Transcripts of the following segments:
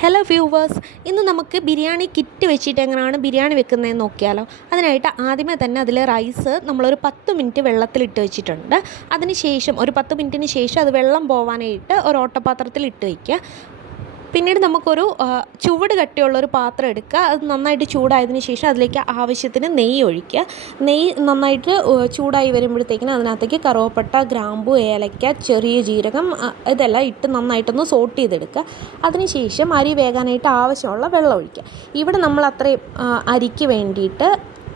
Hello viewers, ഇന്ന് നമുക്ക് biryani kit വെച്ചിട്ട് എങ്ങനെയാണ് ബിരിയാണി വെക്കുന്നതെന്ന് നോക്കിയാലോ. അതിനായിട്ട് ആദ്യമേ തന്നെ അതിൽ റൈസ് നമ്മളൊരു 10 മിനിറ്റ് വെള്ളത്തിലിട്ട് വെച്ചിട്ടുണ്ട്. അതിന് ശേഷം ഒരു 10 മിനിറ്റിന് ശേഷം അത് വെള്ളം പോവാനായിട്ട് ഒരു ഓട്ടപാത്രത്തിൽ ഇട്ട് വയ്ക്കുക. പിന്നീട് നമുക്കൊരു ചുവട് കട്ടിയുള്ളൊരു പാത്രം എടുക്കുക. അത് നന്നായിട്ട് ചൂടായതിന് ശേഷം അതിലേക്ക് ആവശ്യത്തിന് നെയ്യ് ഒഴിക്കുക. നെയ്യ് നന്നായിട്ട് ചൂടായി വരുമ്പോഴത്തേക്കിനും അതിനകത്തേക്ക് കറുവപ്പട്ട, ഗ്രാമ്പു, ഏലക്ക, ചെറിയ ജീരകം ഇതെല്ലാം ഇട്ട് നന്നായിട്ടൊന്ന് സോട്ട് ചെയ്തെടുക്കുക. അതിന് ശേഷം അരി വേകാനായിട്ട് ആവശ്യമുള്ള വെള്ളം ഒഴിക്കുക. ഇവിടെ നമ്മൾ അത്രയും അരിക്ക് വേണ്ടിയിട്ട്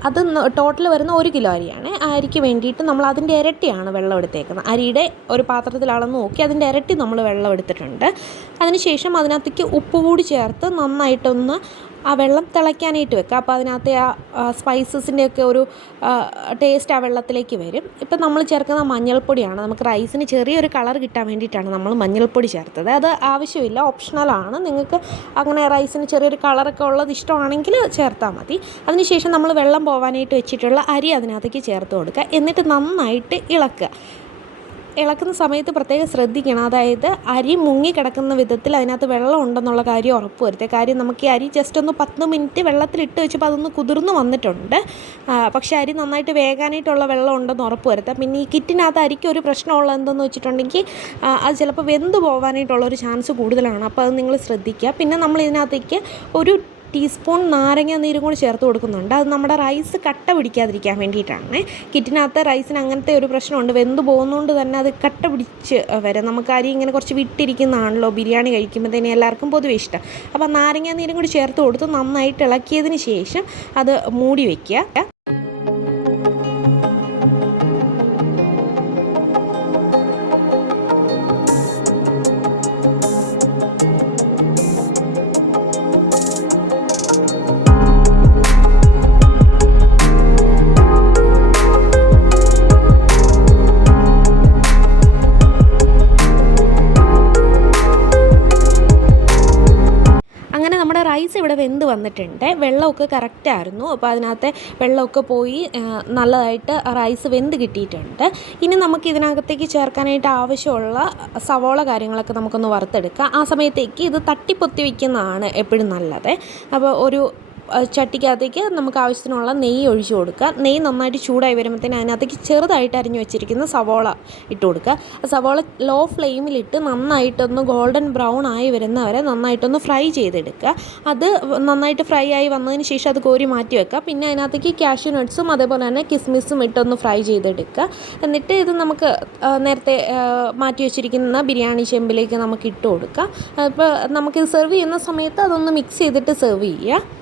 അത് ടോട്ടൽ വരുന്ന 1 കിലോ അരിയാണ്. ആ അരിക്ക് വേണ്ടിയിട്ട് നമ്മൾ അതിൻ്റെ ഇരട്ടിയാണ് വെള്ളം എടുത്തേക്കുന്നത്. അരിയുടെ ഒരു പാത്രത്തിലാണെന്ന് നോക്കി അതിൻ്റെ ഇരട്ടി നമ്മൾ വെള്ളം എടുത്തിട്ടുണ്ട്. അതിനുശേഷം അതിനകത്തേക്ക് ഉപ്പ് കൂടി ചേർത്ത് നന്നായിട്ടൊന്ന് ആ വെള്ളം തിളയ്ക്കാനായിട്ട് വെക്കുക. അപ്പോൾ അതിനകത്തെ ആ സ്പൈസസിൻ്റെയൊക്കെ ഒരു ടേസ്റ്റ് ആ വെള്ളത്തിലേക്ക് വരും. ഇപ്പം നമ്മൾ ചേർക്കുന്ന മഞ്ഞൾപ്പൊടിയാണ്. നമുക്ക് റൈസിന് ചെറിയൊരു കളർ കിട്ടാൻ വേണ്ടിയിട്ടാണ് നമ്മൾ മഞ്ഞൾപ്പൊടി ചേർത്തത്. അത് ആവശ്യമില്ല, ഓപ്ഷണലാണ്. നിങ്ങൾക്ക് അങ്ങനെ റൈസിന് ചെറിയൊരു കളറൊക്കെ ഉള്ളത് ഇഷ്ടമാണെങ്കിൽ ചേർത്താൽ മതി. അതിനുശേഷം നമ്മൾ വെള്ളം പോകാനായിട്ട് വെച്ചിട്ടുള്ള അരി അതിനകത്തേക്ക് ചേർത്ത് കൊടുക്കുക. എന്നിട്ട് നന്നായിട്ട് ഇളക്കുന്ന സമയത്ത് പ്രത്യേകം ശ്രദ്ധിക്കണം. അതായത് അരി മുങ്ങിക്കിടക്കുന്ന വിധത്തിൽ അതിനകത്ത് വെള്ളം ഉണ്ടെന്നുള്ള കാര്യം ഉറപ്പ് വരുത്തുക. കാര്യം നമുക്ക് ഈ അരി ജസ്റ്റ് ഒന്ന് 10 മിനിറ്റ് വെള്ളത്തിലിട്ട് വെച്ചപ്പോൾ അതൊന്ന് കുതിർന്ന് വന്നിട്ടുണ്ട്. പക്ഷേ അരി നന്നായിട്ട് വേകാനായിട്ടുള്ള വെള്ളം ഉണ്ടെന്ന് ഉറപ്പ് വരുത്തുക. പിന്നെ ഈ കിറ്റിനകത്ത് അരിക്ക് ഒരു പ്രശ്നമുള്ളത് എന്തെന്ന് വെച്ചിട്ടുണ്ടെങ്കിൽ അത് ചിലപ്പോൾ വെന്ത് പോകാനായിട്ടുള്ളൊരു ചാൻസ് കൂടുതലാണ്. അപ്പോൾ അത് നിങ്ങൾ ശ്രദ്ധിക്കുക. പിന്നെ നമ്മൾ ഇതിനകത്തേക്ക് ഒരു ടീസ്പൂൺ നാരങ്ങ നീരും കൂടി ചേർത്ത് കൊടുക്കുന്നുണ്ട്. അത് നമ്മുടെ റൈസ് കട്ട പിടിക്കാതിരിക്കാൻ വേണ്ടിയിട്ടാണ്. കിറ്റിനകത്ത് റൈസിന് അങ്ങനത്തെ ഒരു പ്രശ്നമുണ്ട്. വെന്ത് പോകുന്നതുകൊണ്ട് തന്നെ അത് കട്ട പിടിച്ച് വരും. നമുക്ക് അരി ഇങ്ങനെ കുറച്ച് വിട്ടിരിക്കുന്നതാണല്ലോ ബിരിയാണി കഴിക്കുമ്പോഴത്തേന് എല്ലാവർക്കും പൊതുവെ ഇഷ്ടം. അപ്പോൾ നാരങ്ങ നീരും കൂടി ചേർത്ത് കൊടുത്ത് നന്നായിട്ട് ഇളക്കിയതിന് ശേഷം അത് മൂടി വയ്ക്കുക. അങ്ങനെ നമ്മുടെ റൈസ് ഇവിടെ വെന്ത് വന്നിട്ടുണ്ട്. വെള്ളമൊക്കെ കറക്റ്റായിരുന്നു. അപ്പോൾ അതിനകത്തെ വെള്ളമൊക്കെ പോയി നല്ലതായിട്ട് റൈസ് വെന്ത് കിട്ടിയിട്ടുണ്ട്. ഇനി നമുക്ക് ഇതിനകത്തേക്ക് ചേർക്കാനായിട്ട് ആവശ്യമുള്ള സവോള കാര്യങ്ങളൊക്കെ നമുക്കൊന്ന് വറുത്തെടുക്കാം. ആ സമയത്തേക്ക് ഇത് തട്ടിപ്പൊത്തി വയ്ക്കുന്നതാണ് എപ്പോഴും നല്ലത്. അപ്പോൾ ഒരു ചട്ടിക്കകത്തേക്ക് നമുക്ക് ആവശ്യത്തിനുള്ള നെയ്യ് ഒഴിച്ച് കൊടുക്കുക. നെയ്യ് നന്നായിട്ട് ചൂടായി വരുമ്പോഴത്തേന് അതിനകത്തേക്ക് ചെറുതായിട്ട് അരിഞ്ഞു വെച്ചിരിക്കുന്ന സവോള ഇട്ട് കൊടുക്കുക. സവോള ലോ ഫ്ലെയിമിലിട്ട് നന്നായിട്ടൊന്ന് ഗോൾഡൻ ബ്രൗൺ ആയി വരുന്നവരെ നന്നായിട്ടൊന്ന് ഫ്രൈ ചെയ്തെടുക്കുക. അത് നന്നായിട്ട് ഫ്രൈ ആയി വന്നതിന് ശേഷം അത് കോരി മാറ്റി വെക്കുക. പിന്നെ അതിനകത്തേക്ക് കാഷ്യൂ നട്ട്സും അതേപോലെ തന്നെ കിസ്മിസും ഇട്ടൊന്ന് ഫ്രൈ ചെയ്തെടുക്കുക. എന്നിട്ട് ഇത് നമുക്ക് നേരത്തെ മാറ്റി വെച്ചിരിക്കുന്ന ബിരിയാണി ചെമ്പിലേക്ക് നമുക്ക് ഇട്ട് കൊടുക്കുക. അപ്പോൾ നമുക്കിത് സെർവ് ചെയ്യുന്ന സമയത്ത് അതൊന്ന് മിക്സ് ചെയ്തിട്ട് സെർവ് ചെയ്യുക.